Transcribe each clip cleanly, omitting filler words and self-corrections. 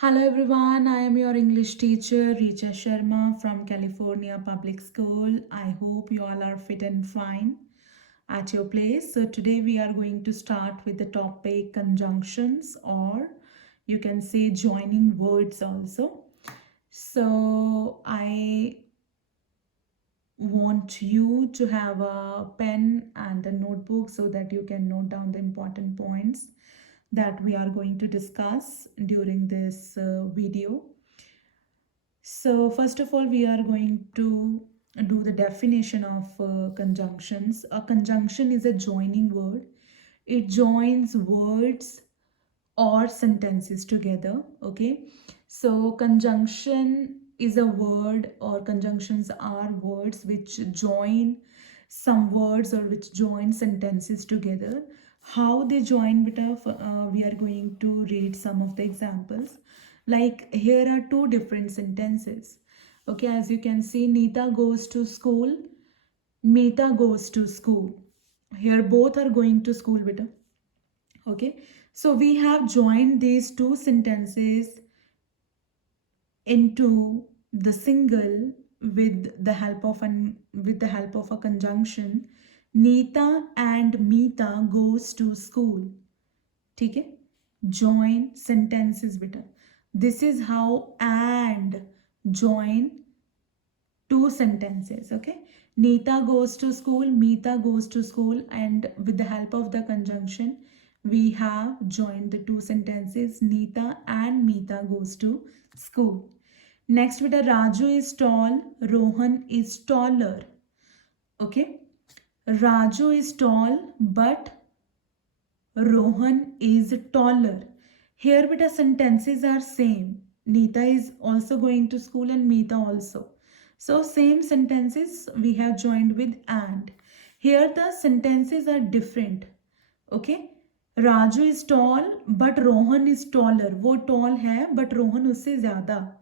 Hello everyone, I am your English teacher Richa Sharma from California Public School. I hope you all are fit and fine at your place. So today we are going to start with the topic conjunctions, or you can say joining words also. So I want you to have a pen and a notebook so that you can note down the important points that we are going to discuss during this video. So first of all, we are going to do the definition of conjunctions. A conjunction is a joining word. It joins words or sentences together. Okay, so conjunction is a word, or conjunctions are words which join some words or which join sentences together. How they join, beta, we are going to read some of the examples. Like here are two different sentences. Okay, as you can see, Nita goes to school, Mita goes to school. Here both are going to school, beta. Okay, so we have joined these two sentences into the single with the help of a conjunction. Nita and Mita goes to school. ठीक है, join sentences बेटा. This is how and join two sentences. Okay, Nita goes to school, Mita goes to school, and with the help of the conjunction we have joined the two sentences. Nita and Mita goes to school. Next, with Raju is tall, Rohan is taller. Okay, Raju is tall but Rohan is taller. Here beta sentences are same. Nita is also going to school and Mita also. So same sentences we have joined with and. Here the sentences are different. Okay. Raju is tall but Rohan is taller. वो tall है but Rohan उससे ज़्यादा.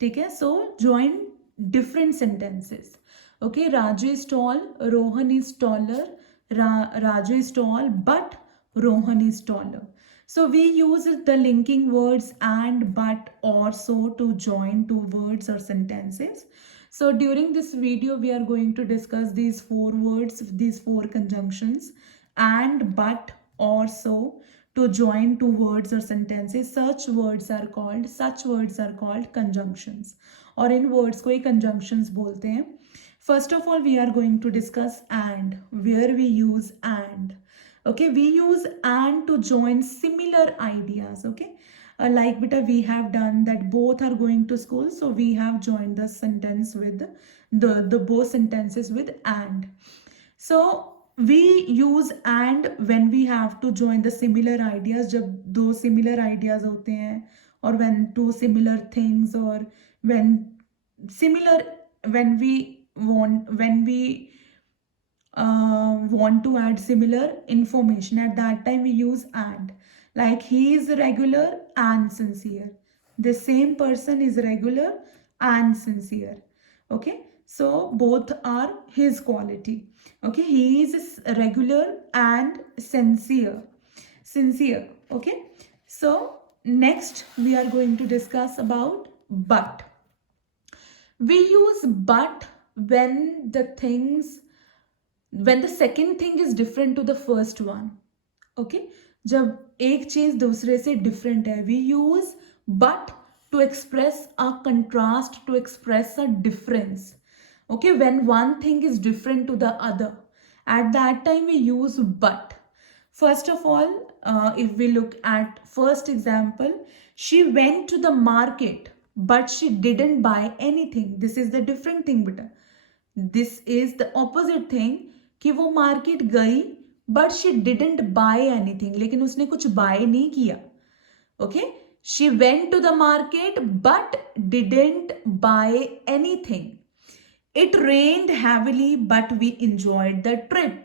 ठीक है. So join different sentences. Okay. Raju is tall, Rohan is taller. Raju is tall but Rohan is taller. So we use the linking words and, but, or, so to join two words or sentences. So during this video, we are going to discuss these four words, these four conjunctions: and, but, or, so, to join two words or sentences. Such words are called conjunctions. और इन words को ही conjunctions बोलते हैं. First of all, we are going to discuss and, where we use and. Okay, we use and to join similar ideas. Okay, like beta we have done that both are going to school, so we have joined the sentence with the both sentences with and. So we use and when we have to join the similar ideas, जब दो similar ideas होते हैं, or when two similar things, or when similar, when we want to add similar information, at that time we use and. Like he is regular and sincere, the same person is regular and sincere. Okay, so both are his quality. Okay, he is regular and sincere. Okay, so next we are going to discuss about but. We use but when the second thing is different to the first one. Okay, जब एक चीज दूसरे से different है, we use but to express a contrast, to express a difference. Okay, when one thing is different to the other, at that time we use but. First of all, if we look at first example, she went to the market but she didn't buy anything. This is the different thing beta. This is the opposite thing कि वो market गई but she didn't buy anything, लेकिन उसने कुछ buy नहीं किया. Okay, she went to the market but didn't buy anything. It rained heavily but we enjoyed the trip.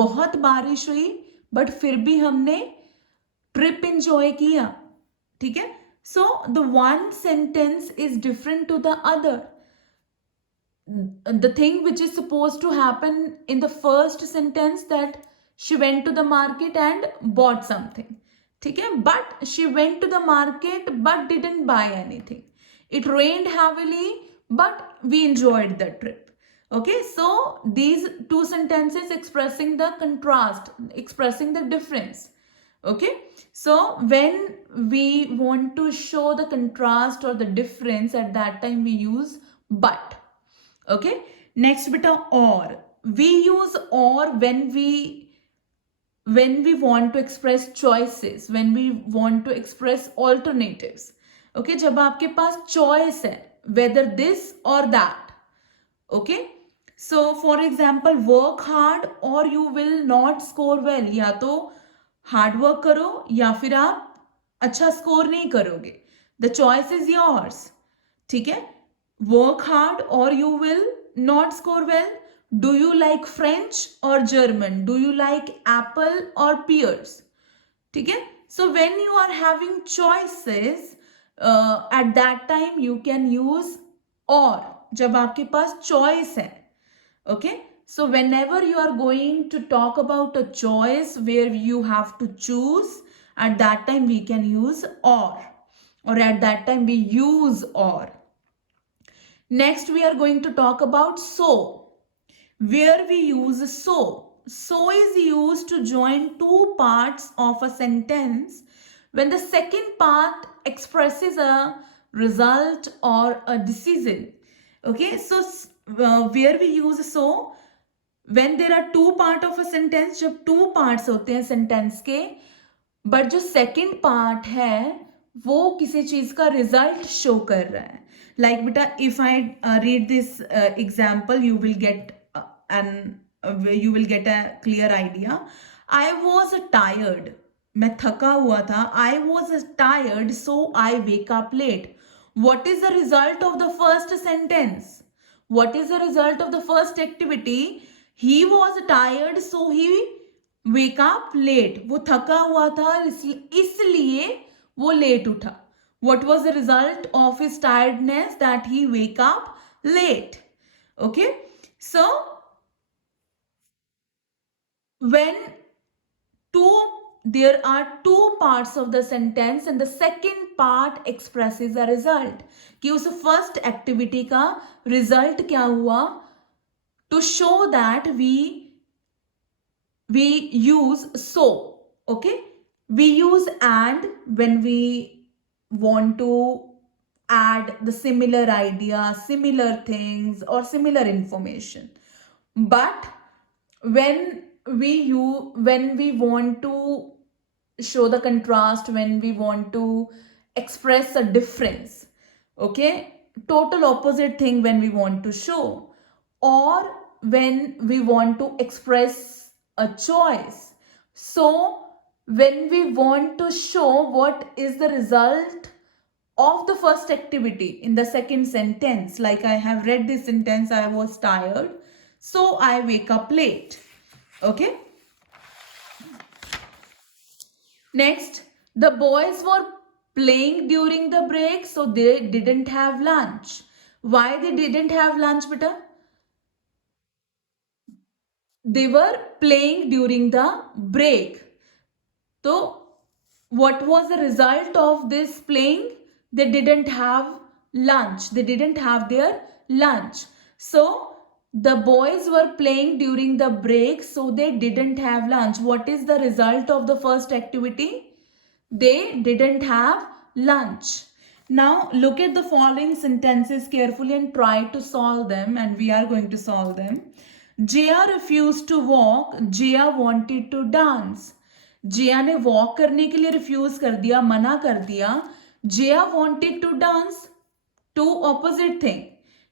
बहुत बारिश हुई बट फिर भी हमने ट्रिप एंजॉय किया. ठीक है, so the one sentence is different to the other. The thing which is supposed to happen in the first sentence, that she went to the market and bought something, ठीक है, but she went to the market but didn't buy anything. It rained heavily but we enjoyed the trip. Okay, so these two sentences expressing the contrast, expressing the difference. Okay, so when we want to show the contrast or the difference, at that time we use but. Okay, next beta, or. We use or when we want to express choices, when we want to express alternatives. Okay, जब आपके पास choice है whether this or that. Okay, so for example, work hard or you will not score well. या तो hard work करो या फिर आप अच्छा स्कोर नहीं करोगे. The choice is yours. ठीक है, work hard or you will not score well. Do you like French or German? Do you like apple or pears? ठीक है, so when you are having choices, at that time you can use or, जब आपके पास choice है. Okay, so whenever you are going to talk about a choice where you have to choose, at that time we can use or at that time we use or. Next we are going to talk about so, where we use so. So is used to join two parts of a sentence when the second part expresses a result or a decision. Okay, so where we use so, when there are two part of a sentence, जब two parts होते हैं sentence के, but जो second part है वो किसी चीज का result show कर रहा है. Like बेटा, if I read this example, you will get you will get a clear idea. I was tired. मैं थका हुआ था. I was tired, so I wake up late. What is the result of the first sentence? What is the result of the first activity? He was tired, so he wake up late. वो थका हुआ था इसलिए वो late उठा. What was the result of his tiredness? That he wake up late. Okay, so when there are two parts of the sentence and the second part expresses a result, कि उस first activity का result क्या हुआ, to show that we use so. Okay, we use and when we want to add the similar idea, similar things or similar information. But when we want to show the contrast, when we want to express a difference, okay, total opposite thing when we want to show, or when we want to express a choice. So when we want to show what is the result of the first activity in the second sentence, like I have read this sentence, I was tired, so I wake up late. Okay, next, the boys were playing during the break, so they didn't have lunch. Why they didn't have lunch, beta? They were playing during the break. So what was the result of this playing? They didn't have lunch. They didn't have their lunch. So the boys were playing during the break, so they didn't have lunch. What is the result of the first activity? They didn't have lunch. Now look at the following sentences carefully and try to solve them, and we are going to solve them. Jaya refused to walk. Jaya wanted to dance. जिया ने walk करने के लिए refuse कर दिया, मना कर दिया. Jiya wanted to dance, to opposite thing.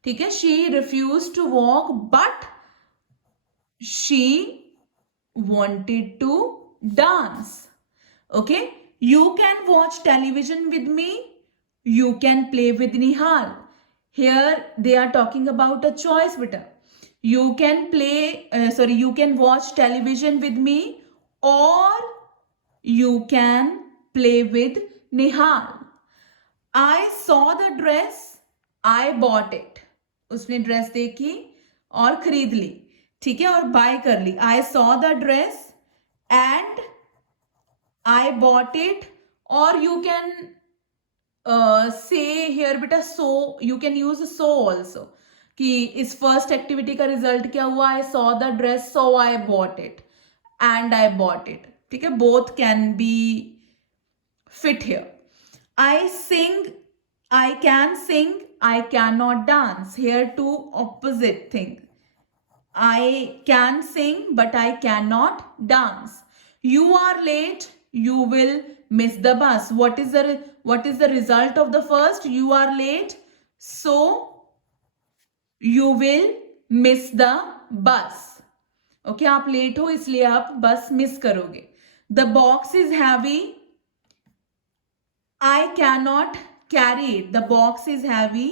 ठीक है, she refuse to walk but she wanted to dance. Okay, you can watch television with me, you can play with Nihal. Here they are talking about a choice बेटा. You can you can watch television with me, or you can play with Nihal. I saw the dress, I bought it. उसने dress देखी और खरीद ली. ठीक है, और bye कर ली. I saw the dress and I bought it, or you can say here beta so, you can use so also कि इस फर्स्ट एक्टिविटी का रिजल्ट क्या हुआ, I saw the dress so I bought it and I bought it. ठीक है, both can be fit here. I sing, I can sing, I cannot dance. Here two opposite thing. I can sing but I cannot dance. You are late, you will miss the bus. What is the result of the first? You are late, so you will miss the bus. Okay, आप late हो इसलिए आप बस miss करोगे. The box is heavy, I cannot carry it. The box is heavy,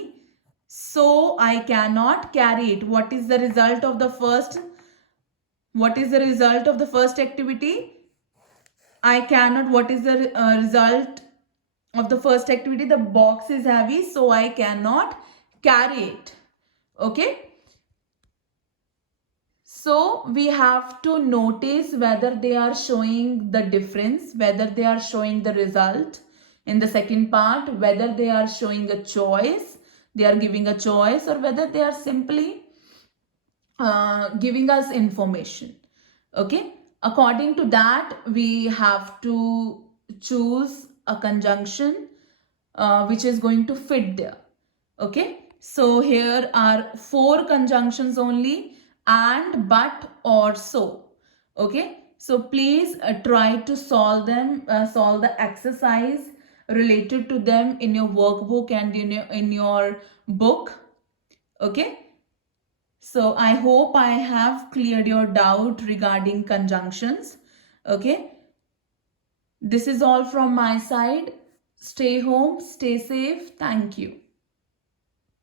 so I cannot carry it. What is the result of the first? What is the result of the first activity? I cannot. What is the result of the first activity? The box is heavy, so I cannot carry it. Okay. So we have to notice whether they are showing the difference, whether they are showing the result in the second part, whether they are showing a choice, they are giving a choice, or whether they are simply giving us information. Okay, according to that we have to choose a conjunction which is going to fit there. Okay, so here are 4 conjunctions only: and, but, or, so. Okay, so please try to solve them, solve the exercise related to them in your workbook and in your book. Okay, so I hope I have cleared your doubt regarding conjunctions. Okay, this is all from my side. Stay home, stay safe. Thank you.